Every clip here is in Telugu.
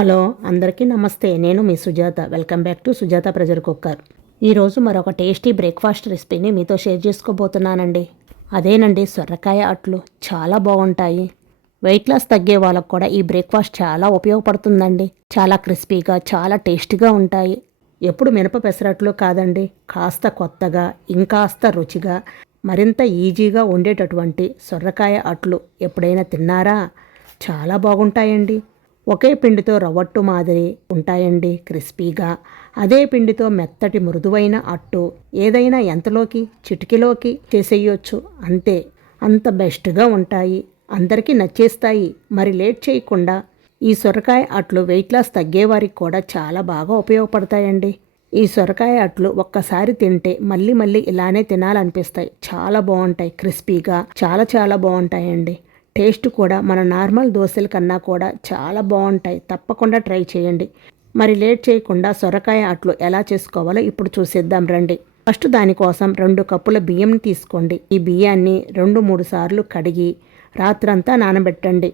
హలో అందరికీ నమస్తే. నేను మీ Sujatha. Welcome back to Sujatha pressure cooker. ఈరోజు మరొక టేస్టీ బ్రేక్ఫాస్ట్ రెసిపీని మీతో షేర్ చేసుకోబోతున్నానండి. అదేనండి సొరకాయ అట్లు. చాలా బాగుంటాయి. వెయిట్ లాస్ తగ్గే వాళ్ళకు కూడా ఈ బ్రేక్ఫాస్ట్ చాలా ఉపయోగపడుతుందండి. చాలా క్రిస్పీగా, చాలా టేస్టీగా ఉంటాయి. ఎప్పుడు మినప పెసరట్లు కాదండి, కాస్త కొత్తగా, ఇంకాస్త రుచిగా, మరింత ఈజీగా ఉండేటటువంటి సొరకాయ అట్లు ఎప్పుడైనా తిన్నారా? చాలా బాగుంటాయండి. ఒకే పిండితో రవ్వట్టు మాదిరి ఉంటాయండి క్రిస్పీగా. అదే పిండితో మెత్తటి మృదువైన అట్టు ఏదైనా ఎంతలోకి చిటికెలోకి చేసేయచ్చు. అంతే, అంత బెస్ట్గా ఉంటాయి. అందరికీ నచ్చేస్తాయి. మరి లేట్ చేయకుండా ఈ సొరకాయ అట్లు వెయిట్ లాస్ తగ్గేవారికి కూడా చాలా బాగా ఉపయోగపడతాయండి. ఈ సొరకాయ అట్లు ఒక్కసారి తింటే మళ్ళీ మళ్ళీ ఇలానే తినాలనిపిస్తాయి. చాలా బాగుంటాయి, క్రిస్పీగా చాలా చాలా బాగుంటాయండి. టేస్ట్ కూడా మన నార్మల్ దోశల కన్నా కూడా చాలా బాగుంటాయి. తప్పకుండా ట్రై చేయండి. మరి లేట్ చేయకుండా సొరకాయ అట్లు ఎలా చేసుకోవాలో ఇప్పుడు చూసేద్దాం రండి. ఫస్ట్ దానికోసం 2 కప్పుల బియ్యం తీసుకోండి. ఈ బియ్యాన్ని 2-3 సార్లు కడిగి రాత్రంతా నానబెట్టండి.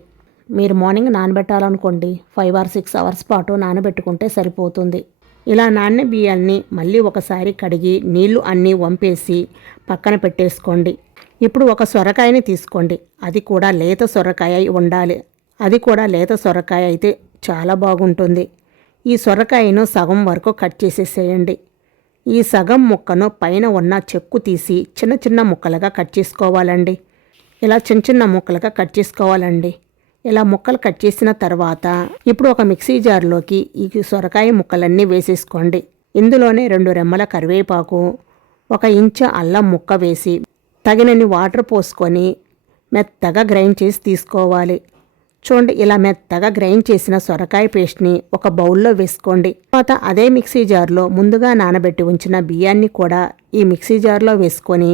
మీరు మార్నింగ్ నానబెట్టాలనుకోండి 5 or 6 hours పాటు నానబెట్టుకుంటే సరిపోతుంది. ఇలా నానిన బియ్యాన్ని మళ్ళీ ఒకసారి కడిగి నీళ్లు అన్నీ వంపేసి పక్కన పెట్టేసుకోండి. ఇప్పుడు ఒక సొరకాయని తీసుకోండి. అది కూడా లేత సొరకాయ ఉండాలి. అది కూడా లేత సొరకాయ అయితే చాలా బాగుంటుంది. ఈ సొరకాయను సగం వరకు కట్ చేసేసేయండి. ఈ సగం ముక్కను పైన ఉన్న చెక్కు తీసి చిన్న చిన్న ముక్కలుగా కట్ చేసుకోవాలండి. ఇలా చిన్న చిన్న ముక్కలుగా కట్ చేసుకోవాలండి. ఇలా ముక్కలు కట్ చేసిన తర్వాత ఇప్పుడు ఒక మిక్సీ జార్లోకి ఈ సొరకాయ ముక్కలన్నీ వేసేసుకోండి. ఇందులోనే 2 రెమ్మల కరివేపాకు, 1 ఇంచు అల్లం ముక్క వేసి తగినన్ని వాటర్ పోసుకొని మెత్తగా గ్రైండ్ చేసి తీసుకోవాలి. చూడండి, ఇలా మెత్తగా గ్రైండ్ చేసిన సొరకాయ పేస్ట్ని ఒక బౌల్లో వేసుకోండి. తర్వాత అదే మిక్సీ జార్లో ముందుగా నానబెట్టి ఉంచిన బియ్యాన్ని కూడా ఈ మిక్సీ జార్లో వేసుకొని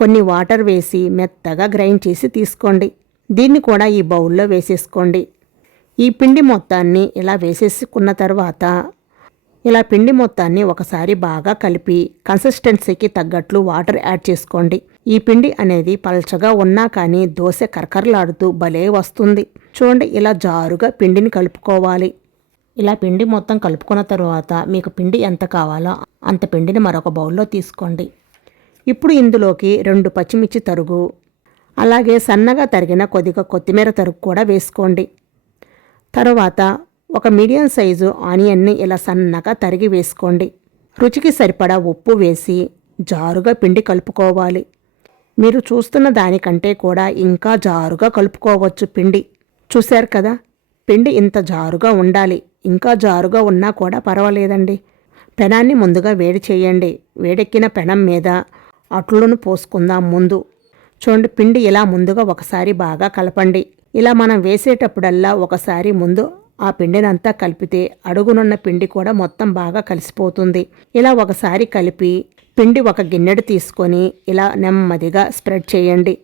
కొన్ని వాటర్ వేసి మెత్తగా గ్రైండ్ చేసి తీసుకోండి. దీన్ని కూడా ఈ బౌల్లో వేసేసుకోండి. ఈ పిండి మొత్తాన్ని ఇలా వేసేసుకున్న తర్వాత ఇలా పిండి మొత్తాన్ని ఒకసారి బాగా కలిపి కన్సిస్టెన్సీకి తగ్గట్లు వాటర్ యాడ్ చేసుకోండి. ఈ పిండి అనేది పల్చగా ఉన్నా కానీ దోశ కరకరలాడుతూ భలే వస్తుంది. చూడండి, ఇలా జారుగా పిండిని కలుపుకోవాలి. ఇలా పిండి మొత్తం కలుపుకున్న తర్వాత మీకు పిండి ఎంత కావాలో అంత పిండిని మరొక బౌల్లో తీసుకోండి. ఇప్పుడు ఇందులోకి 2 పచ్చిమిర్చి తరుగు, అలాగే సన్నగా తరిగిన కొద్దిగా కొత్తిమీర తరుగు కూడా వేసుకోండి. తర్వాత ఒక మీడియం సైజు ఆనియన్ని ఇలా సన్నగా తరిగి వేసుకోండి. రుచికి సరిపడా ఉప్పు వేసి జారుగా పిండి కలుపుకోవాలి. మీరు చూస్తున్న దానికంటే కూడా ఇంకా జారుగా కలుపుకోవచ్చు పిండి. చూశారు కదా, పిండి ఇంత జారుగా ఉండాలి. ఇంకా జారుగా ఉన్నా కూడా పర్వాలేదండి. పెనాన్ని ముందుగా వేడి చేయండి. వేడెక్కిన పెనం మీద అట్లను పోసుకుందాం ముందు. చూడండి, పిండి ఇలా ముందుగా ఒకసారి బాగా కలపండి. ఇలా మనం వేసేటప్పుడల్లా ఒకసారి ముందు ఆ పిండినంతా కలిపితే అడుగునున్న పిండి కూడా మొత్తం బాగా కలిసిపోతుంది. ఇలా ఒకసారి కలిపి పిండి ఒక గిన్నెడు తీసుకొని ఇలా నెమ్మదిగా స్ప్రెడ్ చేయండి.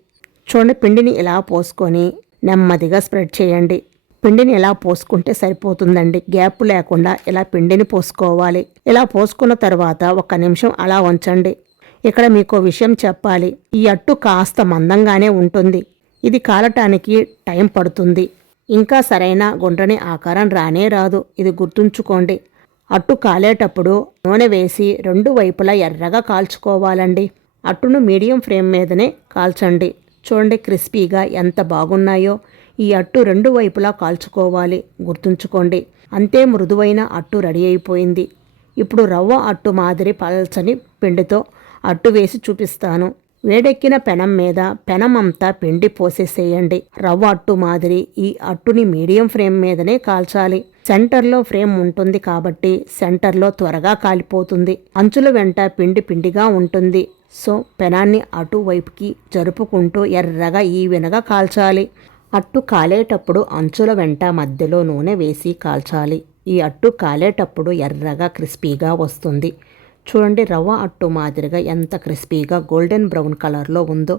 చూడండి, పిండిని ఇలా పోసుకొని నెమ్మదిగా స్ప్రెడ్ చేయండి. పిండిని ఇలా పోసుకుంటే సరిపోతుందండి. గ్యాప్ లేకుండా ఇలా పిండిని పోసుకోవాలి. ఇలా పోసుకున్న తర్వాత 1 నిమిషం అలా ఉంచండి. ఇక్కడ మీకు విషయం చెప్పాలి. ఈ అట్టు కాస్త మందంగానే ఉంటుంది. ఇది కాలటానికి టైం పడుతుంది. ఇంకా సరైన గుండ్రని ఆకారం రానే రాదు. ఇది గుర్తుంచుకోండి. అట్టు కాలేటప్పుడు నూనె వేసి 2 వైపులా ఎర్రగా కాల్చుకోవాలండి. అట్టును మీడియం ఫ్లేమ్ మీదనే కాల్చండి. చూడండి, క్రిస్పీగా ఎంత బాగున్నాయో. ఈ అట్టు 2 వైపులా కాల్చుకోవాలి, గుర్తుంచుకోండి. అంతే, మృదువైన అట్టు రెడీ అయిపోయింది. ఇప్పుడు రవ్వ అట్టు మాదిరి పల్చని పిండితో అట్టు వేసి చూపిస్తాను. వేడెక్కిన పెనం మీద పెనమంతా పిండి పోసేసేయండి. రవ్వ అట్టు మాదిరి ఈ అట్టుని మీడియం ఫ్లేమ్ మీదనే కాల్చాలి. సెంటర్లో ఫ్లేమ్ ఉంటుంది కాబట్టి సెంటర్లో త్వరగా కాలిపోతుంది. అంచుల వెంట పిండి పిండిగా ఉంటుంది. సో పెనాన్ని అటువైపుకి జరుపుకుంటూ ఎర్రగా ఈవెనగా కాల్చాలి. అట్టు కాలేటప్పుడు అంచుల వెంట మధ్యలో నూనె వేసి కాల్చాలి. ఈ అట్టు కాలేటప్పుడు ఎర్రగా క్రిస్పీగా వస్తుంది. చూడండి, రవ్వ అట్టు మాదిరిగా ఎంత క్రిస్పీగా గోల్డెన్ బ్రౌన్ కలర్లో ఉందో.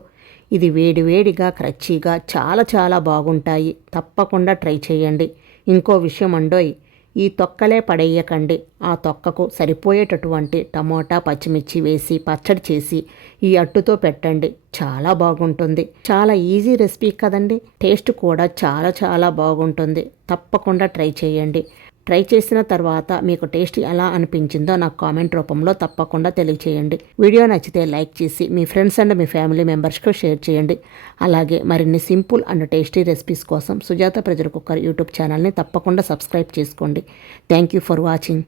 ఇది వేడివేడిగా క్రచ్చీగా చాలా చాలా బాగుంటాయి. తప్పకుండా ట్రై చేయండి. ఇంకో విషయం అండోయ్, ఈ తొక్కలే పడేయకండి. ఆ తొక్కకు సరిపోయేటటువంటి టమోటా, పచ్చిమిర్చి వేసి పచ్చడి చేసి ఈ అట్టుతో పెట్టండి. చాలా బాగుంటుంది. చాలా ఈజీ రెసిపీ కదండి. టేస్ట్ కూడా చాలా చాలా బాగుంటుంది. తప్పకుండా ట్రై చేయండి. ట్రై చేసిన తర్వాత మీకు టేస్ట్ ఎలా అనిపించిందో నాకు కామెంట్ రూపంలో తప్పకుండా తెలియచేయండి. వీడియో నచ్చితే లైక్ చేసి మీ ఫ్రెండ్స్ అండ్ మీ ఫ్యామిలీ మెంబర్స్కి షేర్ చేయండి. అలాగే మరిన్ని సింపుల్ అండ్ టేస్టీ రెసిపీస్ కోసం సుజాత ప్రెషర్ కుక్కర్ యూట్యూబ్ ఛానల్ని తప్పకుండా సబ్స్క్రైబ్ చేసుకోండి. Thank you for watching.